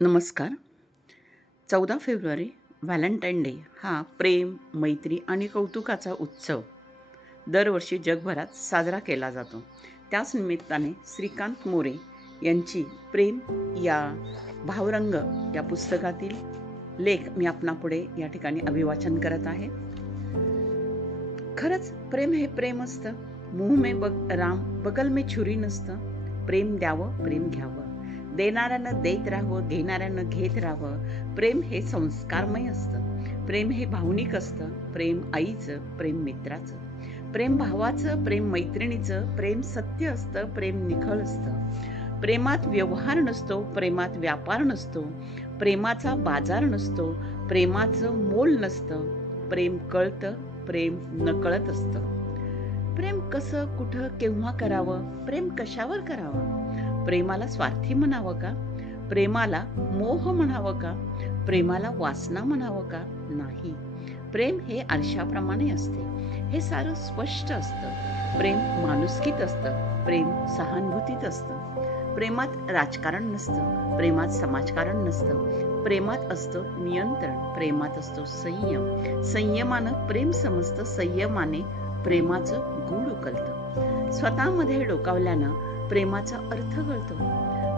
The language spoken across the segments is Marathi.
नमस्कार. चौदा फेब्रुवारी व्हॅलेंटाईन डे हा प्रेम मैत्री आणि कौतुकाचा उत्सव. दरवर्षी जगभरात साजरा केला जातो. त्याच निमित्ताने श्रीकांत मोरे यांची प्रेम या भावरंग या पुस्तकातील लेख मी आपणापुढे या ठिकाणी अभिवाचन करत आहे. खरंच प्रेम हे प्रेम असतं. मुह मे बग राम बगल मे छुरी नसतं. प्रेम द्यावं प्रेम घ्यावं. देणाऱ्यानं देत राहावं घेणाऱ्यानं घेत राहावं. प्रेम हे संस्कारमय असतं. प्रेम हे भावनिक असतं. प्रेम आईचं प्रेम मित्राचं. प्रेम भावाचं प्रेम मैत्रिणीचं प्रेम सत्य असतं प्रेम निखळ असतं. प्रेमात व्यवहार नसतो प्रेमात व्यापार नसतो. प्रेमाचा बाजार नसतो प्रेमाचं मोल नसतं. प्रेम कळतं प्रेम नकळत असतं. प्रेम कसं कुठं केव्हा करावं? प्रेम कशावर करावं? प्रेमाला स्वार्थी म्हणावं का? प्रेमाला मोह म्हणावं का? प्रेमाला वासना म्हणावं का? नाही. प्रेम हे आरशाप्रमाणे असते. हे सारं स्पष्ट असतं. प्रेम माणुसकीत असतं. प्रेम सहानुभूतीत असतं. प्रेमात राजकारण नसतं. प्रेमात समाजकारण नसतं. प्रेमात असतं नियंत्रण. प्रेमात असतो संयम. संयमानं प्रेम समजतं. संयमाने प्रेमाचं गुण उकलतं. स्वतःमध्ये डोकावल्यानं प्रेमाचा अर्थ कळतो.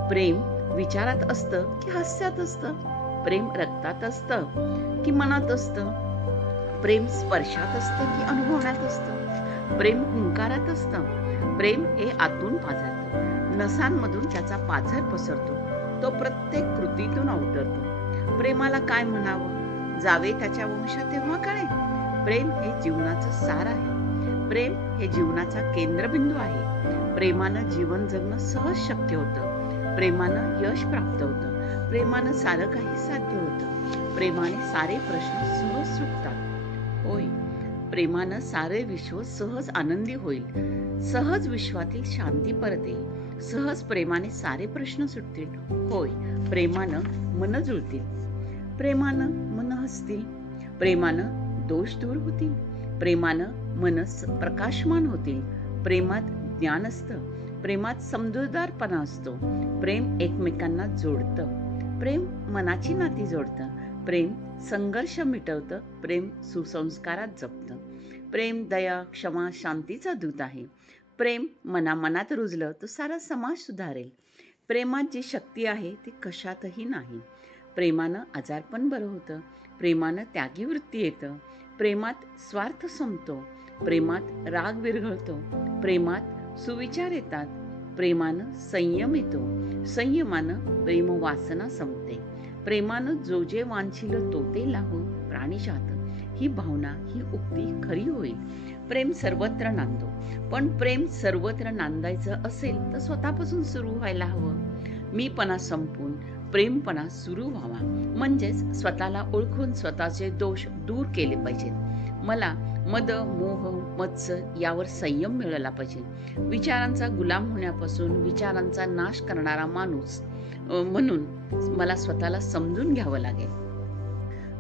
प्रेम विचारात असतं की हास्यात असतं. प्रेम रक्तात असतं की मनात असतं. प्रेम स्पर्शात असतं की अनुभवण्यात असतं. प्रेम हुंकारात असतं. प्रेम हे आतून पाझरतं नसांमधून त्याचा पाझर पसरतो. तो प्रत्येक कृतीतून अवतरतो. प्रेमाला काय म्हणावं? जावे त्याच्या वंशात तेव्हा कळे. प्रेम हे जीवनाचं सार आहे. प्रेम हे जीवनाचा केंद्रबिंदू आहे. प्रेमानं जीवन जगणं सहज शक्य होतं. प्रेमानं यश प्राप्त होतं. प्रेमानं सारं काही साध्य होतं. प्रेमाने सारे प्रश्न सहज सुटतात. होय प्रेमानं सारे विश्व सहज आनंदी होईल. सहज विश्वातील शांती परत. येईल सहज प्रेमाने सारे प्रश्न सुटतील. होय प्रेमानं मन जुळतील. प्रेमानं मन हसतील. प्रेमानं दोष दूर होतील. प्रेमानं मन प्रकाशमान होतील. प्रेमात ज्ञान असतं. प्रेमात समजूतदारपणा असतो. प्रेम एकमेकांना जोडतं. प्रेम मनाची नाती जोडतं. प्रेम संघर्ष मिटवतं. प्रेम सुसंस्कारात जपतं. प्रेम दया क्षमा शांतीचा दूत आहे. प्रेम मनामनात रुजलं तर सारा समाज सुधारेल. प्रेमात जी शक्ती आहे ती कशातही नाही. प्रेमानं आजारपण बरं होतं. प्रेमानं त्यागी वृत्ती येतं. प्रेमात स्वार्थ संपतो. प्रेमात राग विरघळतो. प्रेमात सुविचार येतात. प्रेमानं संयम येतो. संयमानं प्रेम वासना संपते. प्रेमानं जो जे वांछिल तो ते लाहो प्राणीजात ही भावना ही उक्ती खरी होईल. प्रेम सर्वत्र नांदो. पण प्रेम सर्वत्र नांदायचं असेल तर स्वतःपासून सुरू व्हायला हवं. मीपणा संपून प्रेमपणा सुरू व्हावा. म्हणजेच स्वतःला ओळखून स्वतःचे दोष दूर केले पाहिजेत. मला मद मोह मत्स्य यावर संयम मिळाला पाहिजे. विचारांचा गुलाम होण्यापासून विचारांचा नाश करणारा माणूस म्हणून मला स्वतःला समजून घ्यावं लागेल.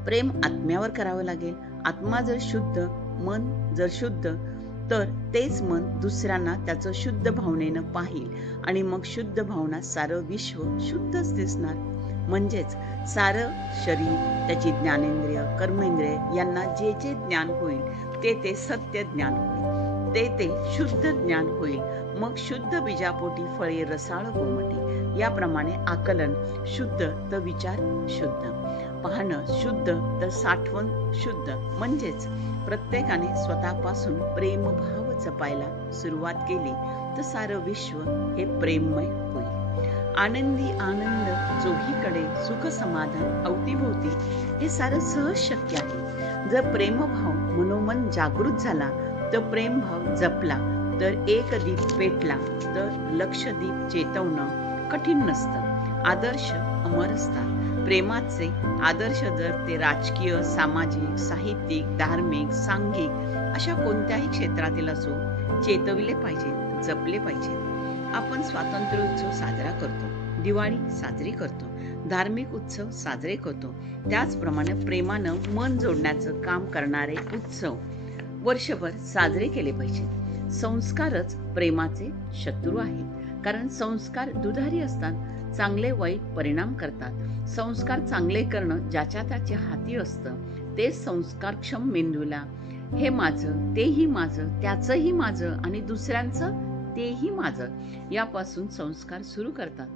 प्रेम आत्म्यावर करावं लागेल. आत्मा जर शुद्ध मन जर शुद्ध तर तेच मन दुसऱ्यांना त्याचं शुद्ध भावनेनं पाहिल. आणि मग शुद्ध भावना सारं विश्व शुद्धच दिसणार. म्हणजेच सारं शरीर त्याची ज्ञानेंद्रिय कर्मेंद्रिय यांना जे जे ज्ञान होईल ते ते सत्य ज्ञान होईल. ते ते शुद्ध ज्ञान होईल. मग शुद्ध बीजापोटी फळे रसाळ गोमटी याप्रमाणे आकलन शुद्ध तर विचार शुद्ध. पाहणं शुद्ध तर साठवण शुद्ध. म्हणजेच प्रत्येकाने स्वतःपासून प्रेमभाव जपायला सुरुवात केली तर सारं विश्व हे प्रेममय होईल. आनंदी आनंद जोहीकडे सुख समाधान अवतीभोवती हे सारं सहज शक्य आहे. जर प्रेमभाव मनोमन जागृत झाला तर प्रेमभाव जपला तर एक दीप पेटला तर लक्षदीप चेतवणं कठीण नसतं. आदर्श अमर असतात. प्रेमाचे आदर्श जर ते राजकीय सामाजिक साहित्यिक धार्मिक सांघिक अशा कोणत्याही क्षेत्रातील असो चेतविले पाहिजेत जपले पाहिजेत. आपण स्वातंत्र्योत्सव साजरा करतो. दिवाळी साजरी करतो. धार्मिक उत्सव साजरे करतो. त्याचप्रमाणे प्रेमानं मन जोडण्याचं काम करणारे उत्सव वर्षभर साजरे केले पाहिजे. संस्कारच प्रेमाचे शत्रू आहेत. कारण संस्कार दुधारी असतात चांगले वाईट परिणाम करतात. संस्कार चांगले करणं ज्याच्या त्याच्या हाती असतं ते संस्कारक्षम मेंदूला. हे माझं तेही माझं त्याचंही माझं आणि दुसऱ्यांचं तेही माझं यापासून संस्कार सुरू करतात.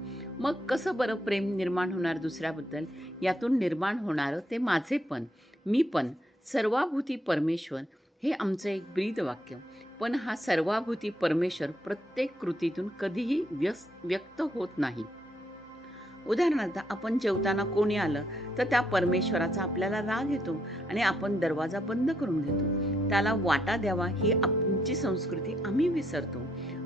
मग कसं बरं प्रेम निर्माण होणार दुसऱ्याबद्दल? यातून निर्माण होणारं ते माझे पण मी पण. सर्वाभूती परमेश्वर हे आमचं एक ब्रीद वाक्य पण हा सर्वाभूती परमेश्वर प्रत्येक कृतीतून कधीही व्यस व्यक्त होत नाही. उदाहरणार्थ आपण जेवताना कोणी आलं तर त्या परमेश्वराचा आपल्याला राग येतो आणि आपण दरवाजा बंद करून घेतो. त्याला वाटा द्यावा ही आमची संस्कृती आम्ही विसरतो.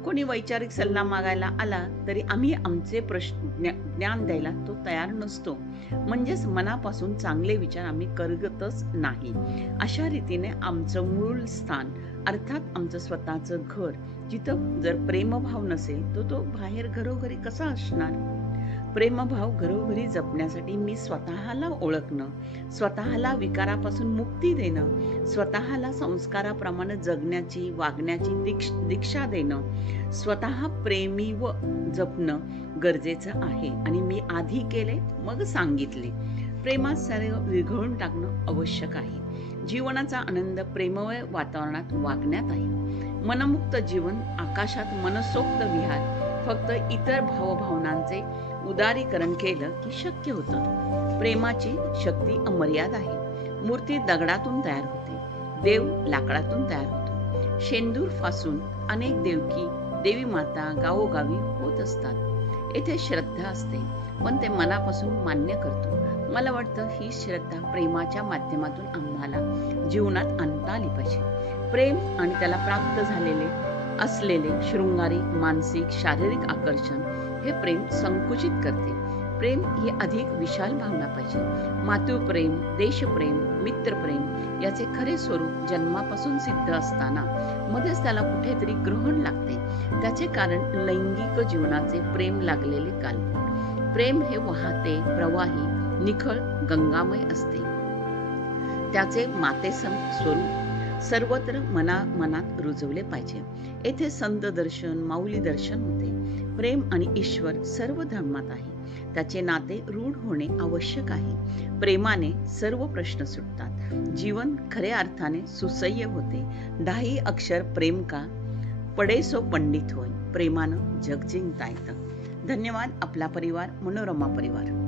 कोणी वैचारिक सल्ला मागायला आला तरी आम्ही आमचे प्रश्न ज्ञान द्यायला तो तयार नसतो. म्हणजेच मनापासून चांगले विचार आम्ही करतच नाही. अशा रीतीने आमचं मूळ स्थान अर्थात आमचं स्वतःचं घर जिथं जर प्रेमभाव नसेल तर तो बाहेर घरोघरी कसा असणार? प्रेमभाव घरोघरी जपण्यासाठी मी स्वतःला ओळखणं स्वतःला विकारापासून मुक्ती देणं स्वतःला संस्काराप्रमाणे जगण्याची वागण्याची दीक्ष दीक्षा देणं स्वतः प्रेमी व जपणं गरजेचं आहे. आणि मी आधी केले मग सांगितले. प्रेमात सर्व विघळून टाकणं आवश्यक आहे. जीवनाचा आनंद प्रेममय वातावरणात वागण्यात आहे. मनमुक्त जीवन आकाशात मनसोक्त विहार फक्त इतर भावभावनांचे उदारीकरण केलं की शक्य होतं. प्रेमाची शक्ती अमर्याद आहे. मूर्ती दगडातून तयार होते. देव लाकडातून तयार होतो. शेंदूर फासून अनेक देवकी देवी माता गावोगावी होत असतात. येथे श्रद्धा असते पण ते मनापासून मान्य करतो. मला वाटतं ही श्रद्धा प्रेमाच्या माध्यमातून आम्हाला जीवनात आणता आली पाहिजे. प्रेम आणि त्याला प्राप्त झालेले असलेले शृंगारी मानसिक शारीरिक आकर्षण हे प्रेम संकुचित करते. प्रेम ही अधिक विशाल भावना पाहिजे. मातृप्रेम देशप्रेम मित्रप्रेम याचे खरे स्वरूप जन्मापासून सिद्ध असताना मध्येच त्याला कुठेतरी ग्रहण लागते. त्याचे कारण लैंगिक जीवनाचे प्रेम लागलेले कालपूट प्रेम हे वाहते प्रवाही निखळ गंगामय असते. त्याचे मातेसम स्वरूप सर्वत्र मना मनात रुजवले पाहिजे. येथे संत दर्शन माऊली दर्शन होते. प्रेम आणि ईश्वर सर्व धर्मात आहे. त्याचे नाते रूढ होणे आवश्यक आहे. प्रेमाने सर्व प्रश्न सुटतात. जीवन खऱ्या अर्थाने सुसह्य होते. दाही अक्षर प्रेम का? पडे सो पंडित होय. प्रेमानं जग जिंकता येतं. धन्यवाद आपला परिवार मनोरमा परिवार.